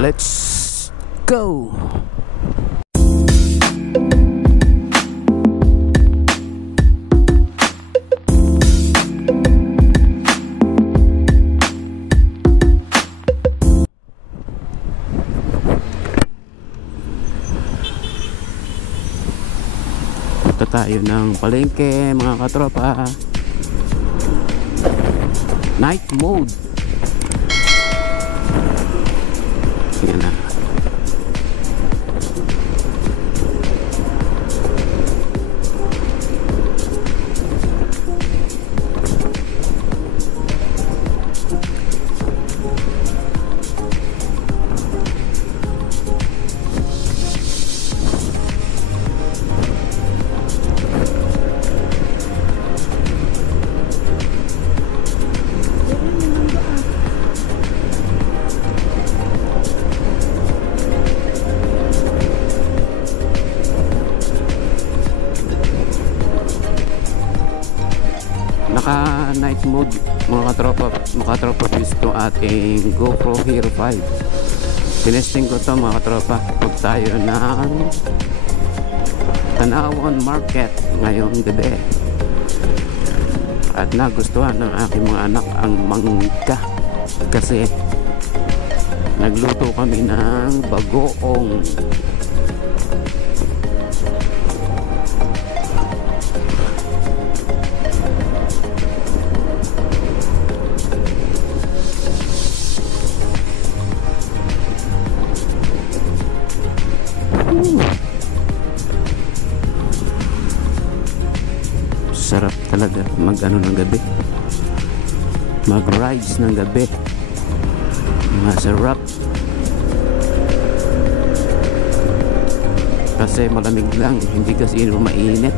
Let's go! Punta tayo ng palengke mga katropa. Night mode. Yan na. Naka night mode mga katropa is to ating GoPro Hero 5. Tinesting ko to mga katropa pag tayo ng Tanawan Market ngayong gabi, at nagustuhan ng aking mga anak ang mangga kasi nagluto kami ng bagoong. Sarap talaga mag-ano ng gabi, mag-rides ng gabi. Masarap kasi malamig lang, hindi kasi mainit.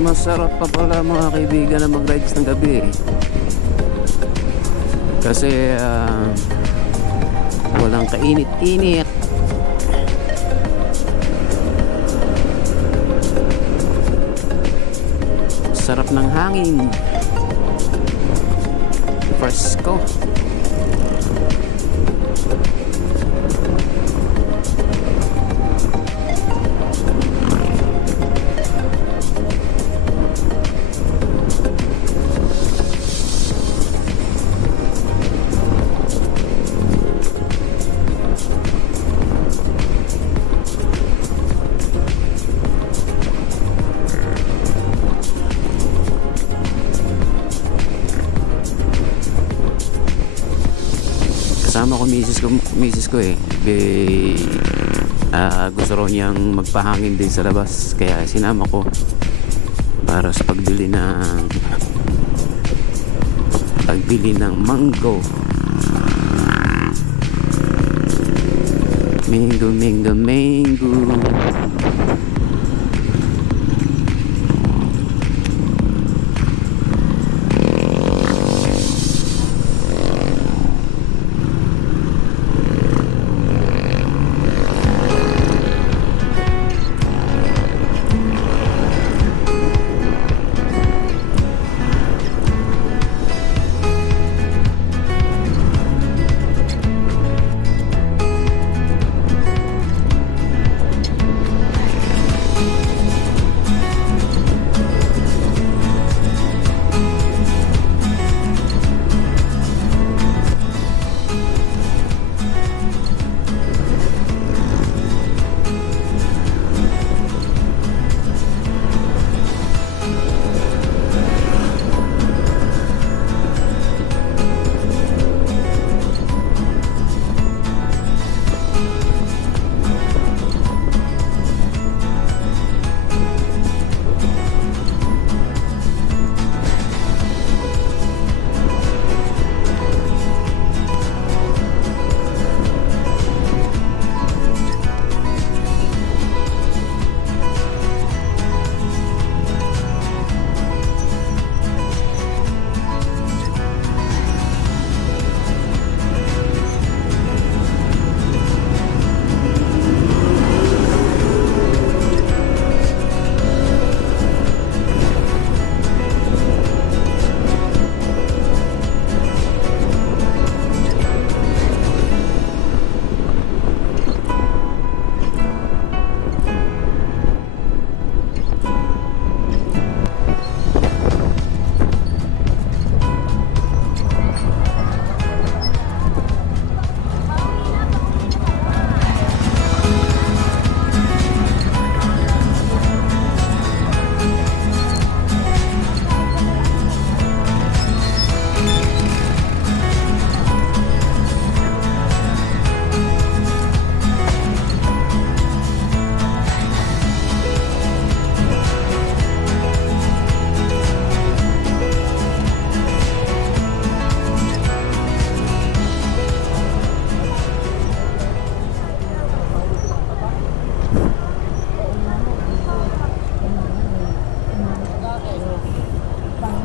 Masarap pa pala mga kaibigan na mag-rides ng gabi kasi walang kainit-init. Sarap ng hangin, fresco. Kasama ko misis ko eh. Gusto raw niyang magpahangin din sa labas, kaya sinama ko para sa pagbili ng mango. Mango.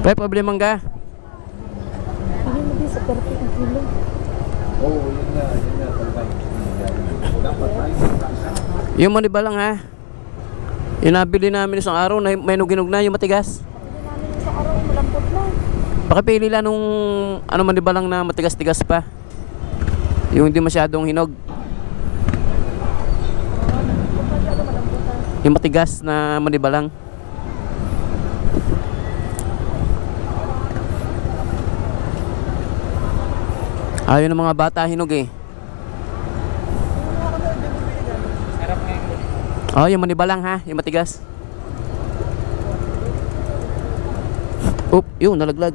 Pre, problema ka? Hindi mo di sa 30 ang kilo. Oo, yun nga talaga. Dapat tayo. Yung maniba lang ha. Yung nabili namin isang araw na may nuginog na yung matigas. Hindi namin yung sa araw, malambot na. Pakipili lang nung ano maniba lang na matigas-tigas pa. Yung hindi masyadong hinog. Masyado malambot na. Yung matigas na maniba lang. Ayaw ng mga bata hinog eh. Oh, yung maniba lang ha, yung matigas. Oop, yun, nalaglag.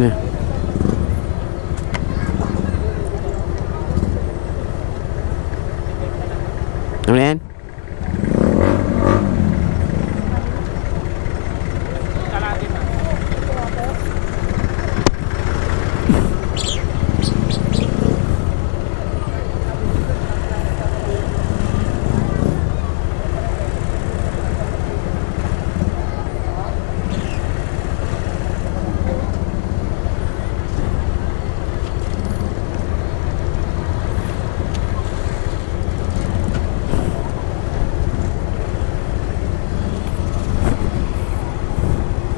Yeah. Ano yan?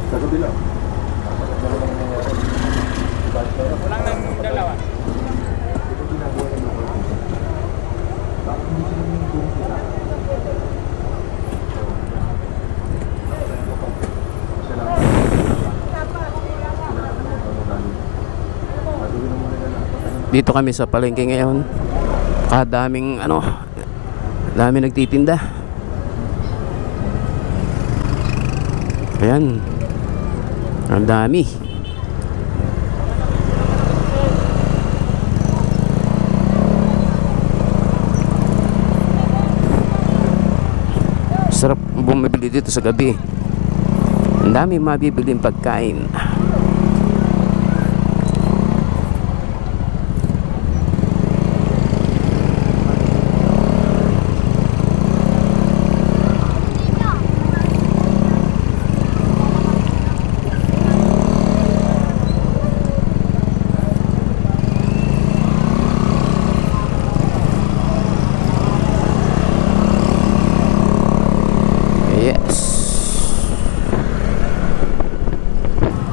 Sa kabila. Walang nang dalawa. Dito kami sa palengke ngayon. Kadaming ano, dami nagtitinda. Ayan. Ang dami. Sarap bumibili dito sa gabi. Ang dami mabibiling pagkain.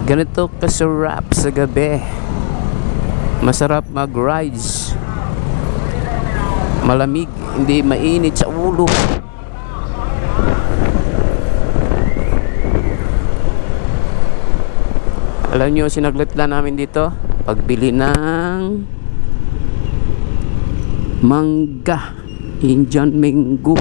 Ganito kasarap sa gabi. Masarap mag-rides. Malamig, hindi mainit sa ulo. Alam nyo, sinaglit lang namin dito pagbili ng mangga, Indian mango.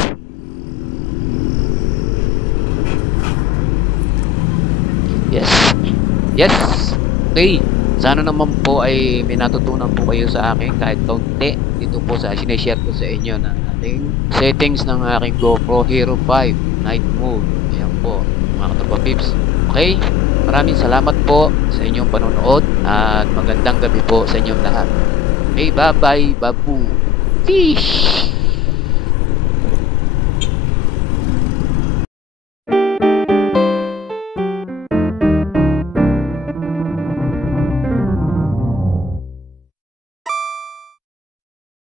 Yes. Okay. Sana naman po ay may natutunan po kayo sa akin kahit kaunti dito po sa sineshare ko sa inyo na ating settings ng aking GoPro Hero 5 Night Mode. Ayan po mga katropa pips. Okay. Maraming salamat po sa inyong panonood at magandang gabi po sa inyong lahat. Okay. Bye bye. Babu. Fish.